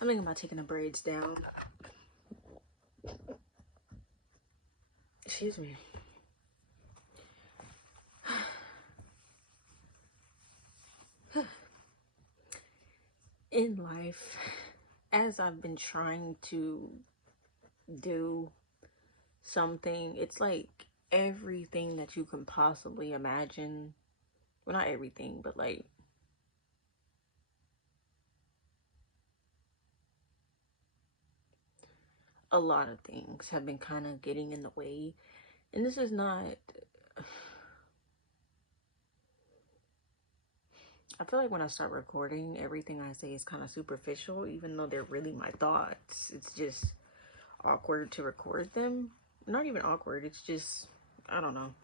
I'm thinking about taking the braids down. Excuse me. In life, as I've been trying to do something, it's like everything that you can possibly imagine. Well, not everything, but like a lot of things have been kind of getting in the way. And this is not, I feel like when I start recording, everything I say is kind of superficial, even though they're really my thoughts. It's just awkward to record them. Not even awkward, it's just, I don't know.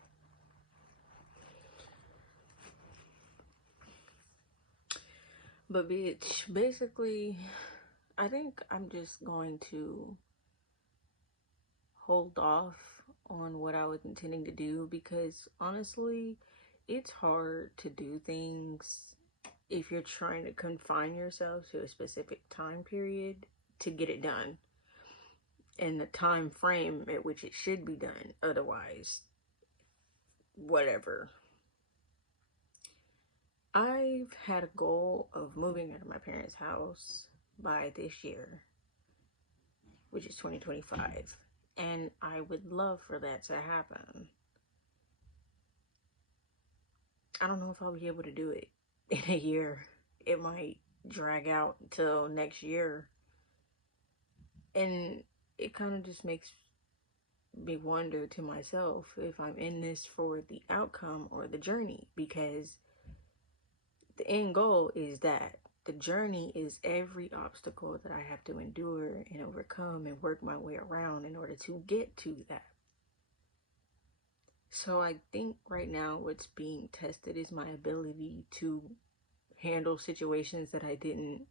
But bitch, basically, I think I'm just going to hold off on what I was intending to do, because honestly, it's hard to do things if you're trying to confine yourself to a specific time period to get it done in the time frame at which it should be done. Otherwise, whatever. I've had a goal of moving out of my parents' house by this year, which is 2025, and I would love for that to happen. I don't know if I'll be able to do it in a year. It might drag out until next year, and it kind of just makes me wonder to myself if I'm in this for the outcome or the journey, because the end goal is that. The journey is every obstacle that I have to endure and overcome and work my way around in order to get to that. So I think right now what's being tested is my ability to handle situations that I didn't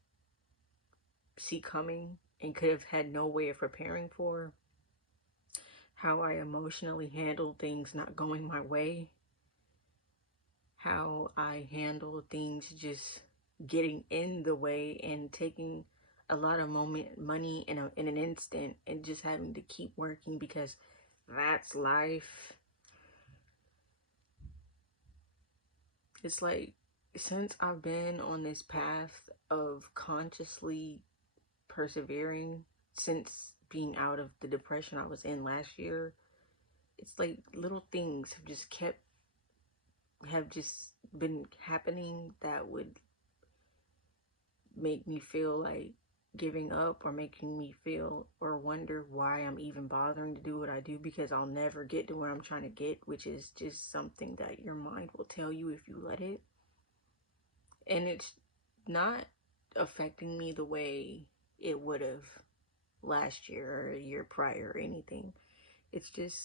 see coming and could have had no way of preparing for. How I emotionally handle things not going my way. How I handle things just getting in the way and taking a lot of money in an instant and just having to keep working because that's life. It's like, since I've been on this path of consciously persevering since being out of the depression I was in last year, it's like little things have just been happening that would make me feel like giving up, or making me feel or wonder why I'm even bothering to do what I do, because I'll never get to where I'm trying to get, which is just something that your mind will tell you if you let it. And it's not affecting me the way it would have last year or a year prior or anything. It's just,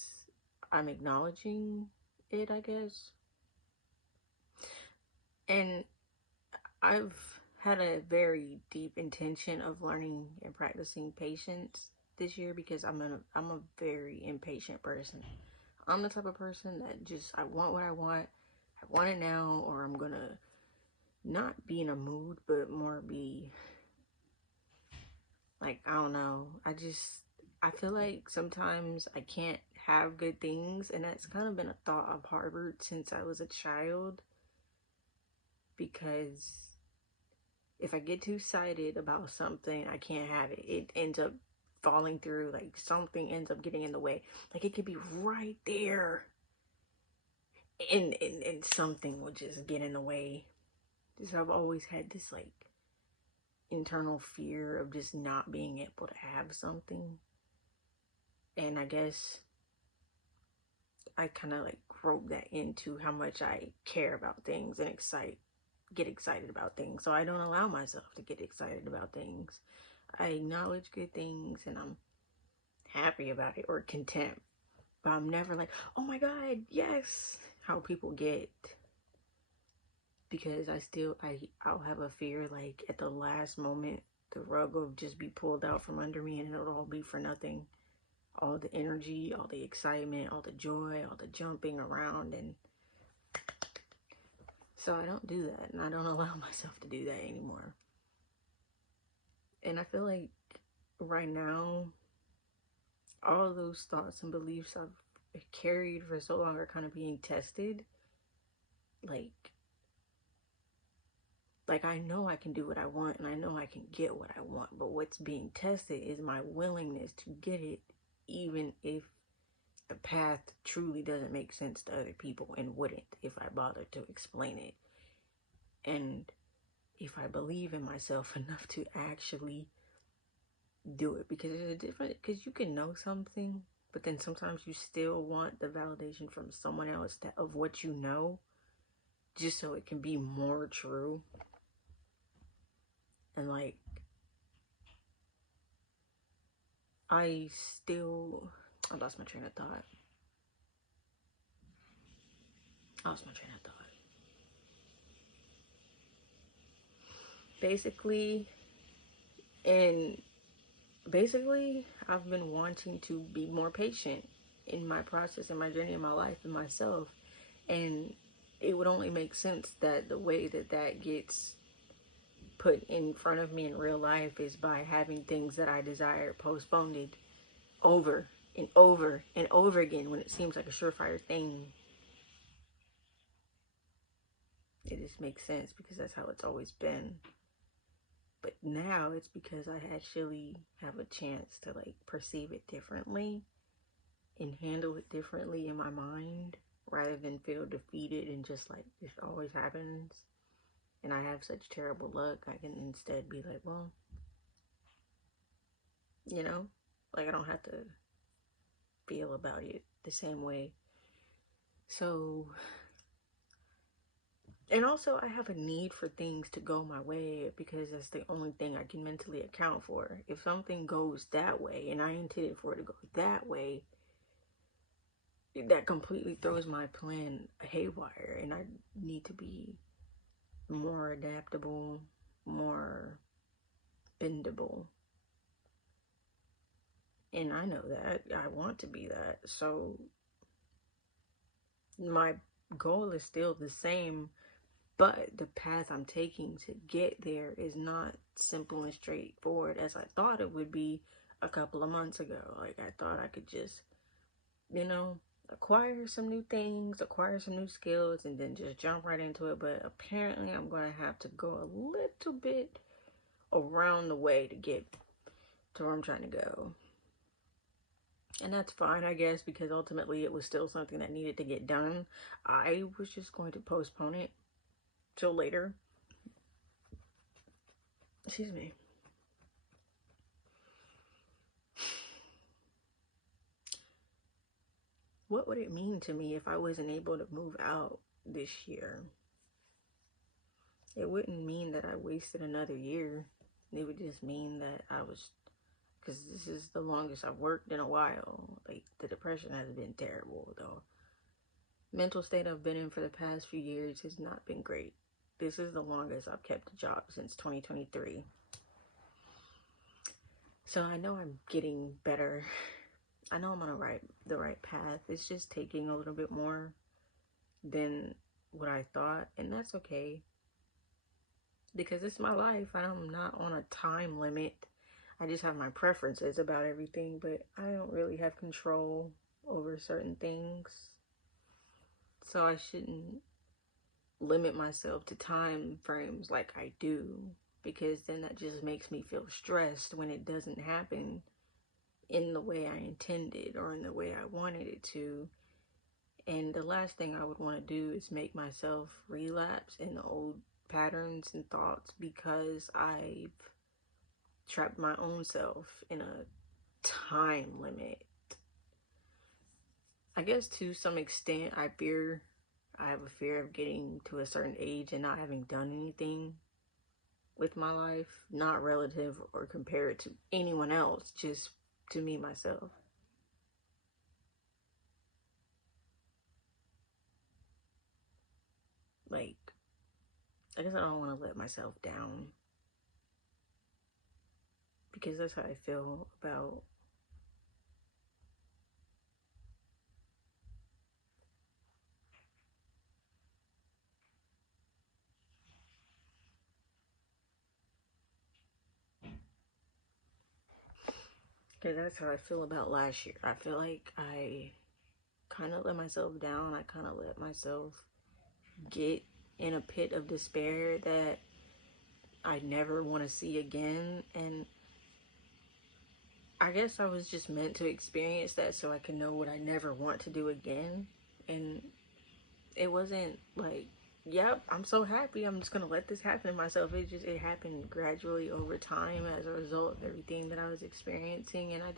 I'm acknowledging it, I guess. And I've had a very deep intention of learning and practicing patience this year, because I'm a very impatient person. I'm the type of person that just, I want what I want it now, or I'm gonna not be in a mood, but more be like, I don't know. I feel like sometimes I can't have good things, and that's kind of been a thought I've harbored since I was a child, because if I get too excited about something, I can't have it. It ends up falling through, like something ends up getting in the way. Like it could be right there, and something will just get in the way. So I've always had this like internal fear of just not being able to have something. And I guess I kind of like incorporate that into how much I care about things and get excited about things. So I don't allow myself to get excited about things. I acknowledge good things and I'm happy about it, or content. But I'm never like, oh my God, yes, how people get. Because I'll have a fear like at the last moment the rug will just be pulled out from under me and it'll all be for nothing. All the energy, all the excitement, all the joy, all the jumping around. And so I don't do that, and I don't allow myself to do that anymore. And I feel like right now, all of those thoughts and beliefs I've carried for so long are kind of being tested. Like I know I can do what I want and I know I can get what I want, but what's being tested is my willingness to get it, even if the path truly doesn't make sense to other people and wouldn't if I bothered to explain it. And if I believe in myself enough to actually do it, because there's a difference, because you can know something, but then sometimes you still want the validation from someone else of what you know, just so it can be more true. And like, I lost my train of thought. Basically, and I've been wanting to be more patient in my process, in my journey, in my life, in myself. And it would only make sense that the way that gets put in front of me in real life is by having things that I desire postponed over and over and over again when it seems like a surefire thing. It just makes sense because that's how it's always been. But now it's because I actually have a chance to like perceive it differently and handle it differently in my mind, rather than feel defeated and just like this always happens and I have such terrible luck. I can instead be like, well, like I don't have to feel about it the same way. So, and also I have a need for things to go my way because that's the only thing I can mentally account for. If something goes that way and I intended for it to go that way, that completely throws my plan haywire, and I need to be more adaptable, more bendable. And I know that. I want to be that. So my goal is still the same, but the path I'm taking to get there is not simple and straightforward as I thought it would be a couple of months ago. Like I thought I could just, acquire some new things, acquire some new skills, and then just jump right into it. But apparently I'm going to have to go a little bit around the way to get to where I'm trying to go. And that's fine, I guess, because ultimately it was still something that needed to get done. I was just going to postpone it till later. Excuse me. What would it mean to me if I wasn't able to move out this year? It wouldn't mean that I wasted another year. It would just mean that because this is the longest I've worked in a while. Like, the depression has been terrible, though. Mental state I've been in for the past few years has not been great. This is the longest I've kept a job since 2023. So I know I'm getting better. I know I'm on the right path. It's just taking a little bit more than what I thought, and that's okay. Because it's my life. I'm not on a time limit. I just have my preferences about everything, but I don't really have control over certain things. So I shouldn't limit myself to time frames like I do, because then that just makes me feel stressed when it doesn't happen in the way I intended or in the way I wanted it to. And the last thing I would want to do is make myself relapse in the old patterns and thoughts, because I've trapped my own self in a time limit. I guess to some extent, I have a fear of getting to a certain age and not having done anything with my life, not relative or compared to anyone else, just to me, myself. Like, I guess I don't want to let myself down because that's how I feel about. Because that's how I feel about last year. I feel like I kind of let myself down. I kind of let myself get in a pit of despair that I never want to see again. And I guess I was just meant to experience that so I can know what I never want to do again. And it wasn't like, yep, I'm so happy. I'm just going to let this happen to myself. It happened gradually over time as a result of everything that I was experiencing. And I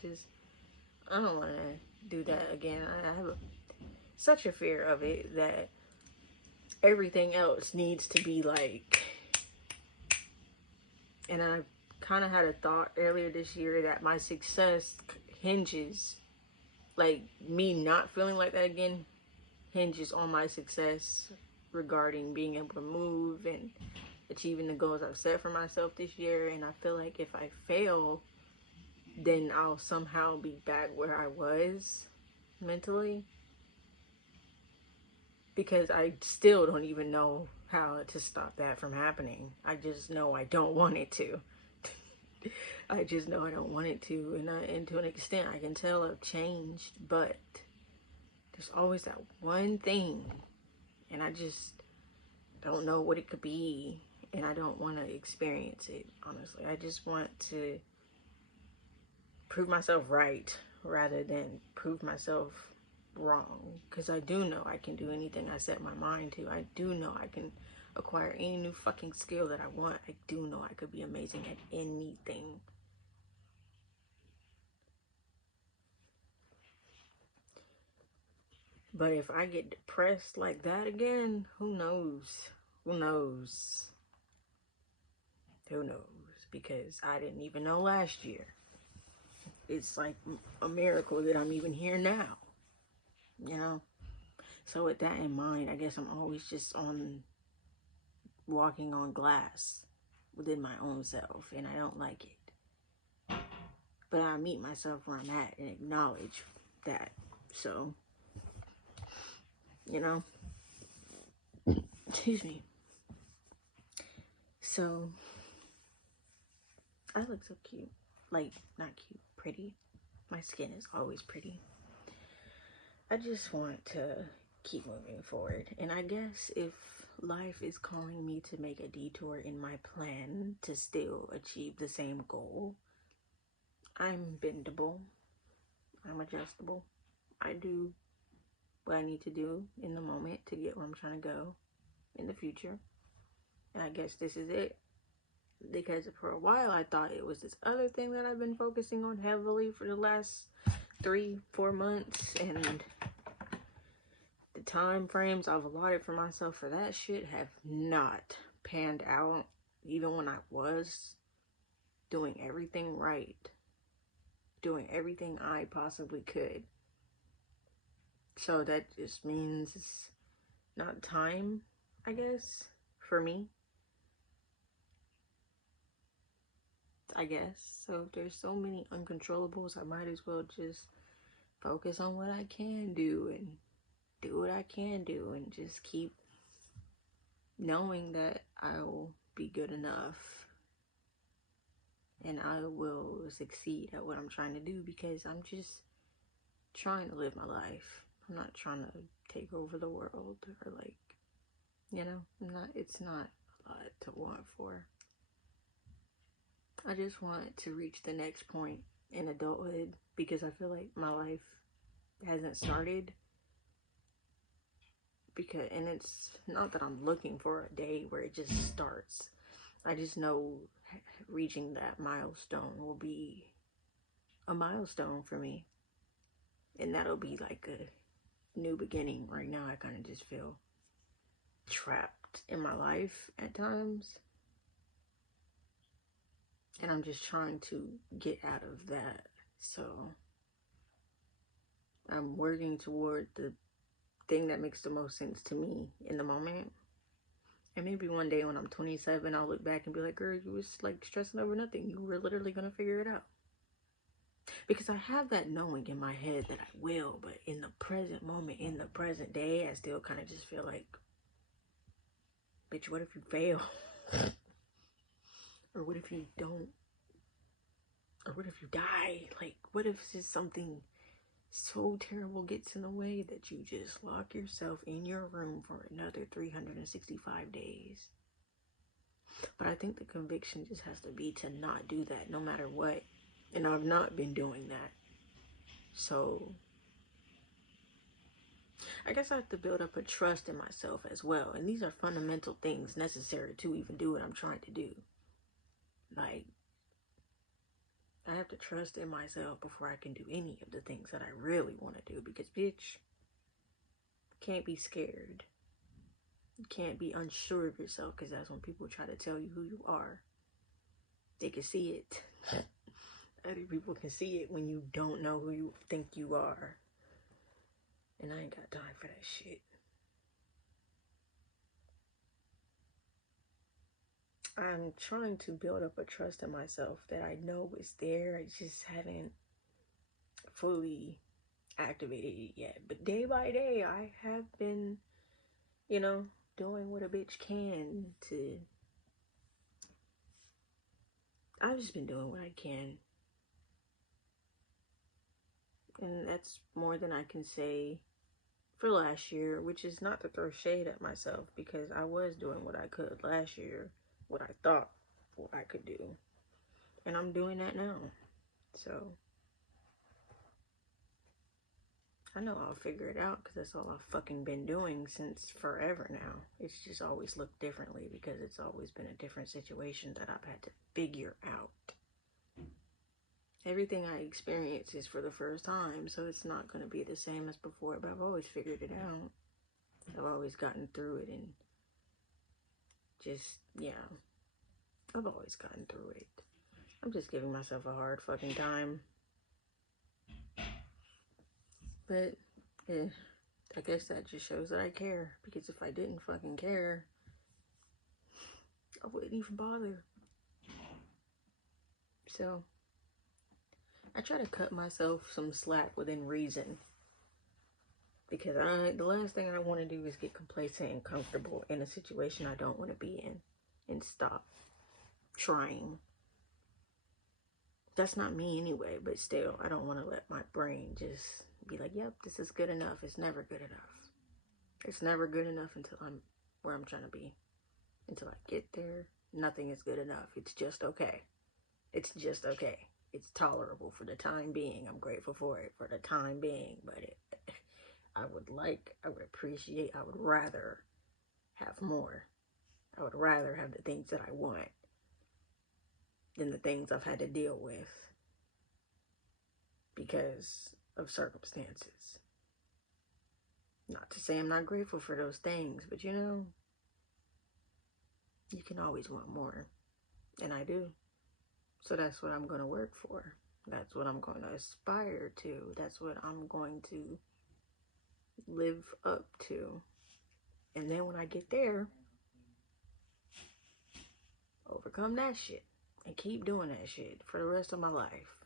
don't want to do that again. I have such a fear of it that everything else needs to be like, and I kind of had a thought earlier this year that my success hinges, like me not feeling like that again, hinges on my success regarding being able to move and achieving the goals I've set for myself this year. And I feel like if I fail, then I'll somehow be back where I was mentally, because I still don't even know how to stop that from happening. I just know I don't want it to. I just know I don't want it to, and to an extent, I can tell I've changed, but there's always that one thing, and I just don't know what it could be, and I don't want to experience it, honestly. I just want to prove myself right rather than prove myself wrong, because I do know I can do anything I set my mind to. I do know I can acquire any new fucking skill that I want. I do know I could be amazing at anything. But if I get depressed like that again, who knows? Who knows? Who knows? Because I didn't even know last year. It's like a miracle that I'm even here now, you know? So with that in mind, I guess I'm always just on walking on glass within my own self, and I don't like it. But I meet myself where I'm at and acknowledge that. So, you know, excuse me. So, I look so cute. Like, not cute, pretty. My skin is always pretty. I just want to keep moving forward. And I guess if life is calling me to make a detour in my plan to still achieve the same goal, I'm bendable. I'm adjustable. I do what I need to do in the moment to get where I'm trying to go in the future. And I guess this is it. Because for a while I thought it was this other thing that I've been focusing on heavily for the last 3-4 months, and the time frames I've allotted for myself for that shit have not panned out, even when I was doing everything right, doing everything I possibly could. So that just means it's not time, I guess, for me. I guess. So if there's so many uncontrollables, I might as well just focus on what I can do and do what I can do and just keep knowing that I'll be good enough and I will succeed at what I'm trying to do, because I'm just trying to live my life. I'm not trying to take over the world, or like, you know, it's not a lot to want for. I just want to reach the next point in adulthood, because I feel like my life hasn't started. And it's not that I'm looking for a day where it just starts. I just know reaching that milestone will be a milestone for me, and that'll be like new beginning. Right now, I kind of just feel trapped in my life at times. And I'm just trying to get out of that. So I'm working toward the thing that makes the most sense to me in the moment. And maybe one day when I'm 27, I'll look back and be like, girl, you was like stressing over nothing. You were literally going to figure it out. Because I have that knowing in my head that I will, but in the present moment, in the present day, I still kind of just feel like, bitch, what if you fail? Or what if you don't? Or what if you die? Like, what if just something so terrible gets in the way that you just lock yourself in your room for another 365 days? But I think the conviction just has to be to not do that no matter what. And I've not been doing that. So I guess I have to build up a trust in myself as well. And these are fundamental things necessary to even do what I'm trying to do. Like, I have to trust in myself before I can do any of the things that I really want to do. Because, bitch, can't be scared. You can't be unsure of yourself, because that's when people try to tell you who you are. They can see it. Other people can see it when you don't know who you think you are. And I ain't got time for that shit. I'm trying to build up a trust in myself that I know is there. I just haven't fully activated it yet. But day by day, I have been, doing what a bitch can to... I've just been doing what I can. And that's more than I can say for last year, which is not to throw shade at myself, because I was doing what I could last year, what I thought what I could do. And I'm doing that now. So I know I'll figure it out, because that's all I've fucking been doing since forever now. It's just always looked differently because it's always been a different situation that I've had to figure out. Everything I experience is for the first time, so it's not going to be the same as before, but I've always figured it out. I've always gotten through it, and just, yeah, I've always gotten through it. I'm just giving myself a hard fucking time. But, I guess that just shows that I care, because if I didn't fucking care, I wouldn't even bother. So I try to cut myself some slack within reason, because the last thing I want to do is get complacent and comfortable in a situation I don't want to be in and stop trying. That's not me anyway, but still, I don't want to let my brain just be like, yep, this is good enough. It's never good enough. It's never good enough until I'm where I'm trying to be. Until I get there, nothing is good enough. It's just okay. It's just okay. It's tolerable for the time being. I'm grateful for it for the time being, but I would appreciate, I would rather have more. I would rather have the things that I want than the things I've had to deal with because of circumstances. Not to say I'm not grateful for those things, but you can always want more. And I do. So that's what I'm going to work for. That's what I'm going to aspire to. That's what I'm going to live up to. And then when I get there, overcome that shit and keep doing that shit for the rest of my life.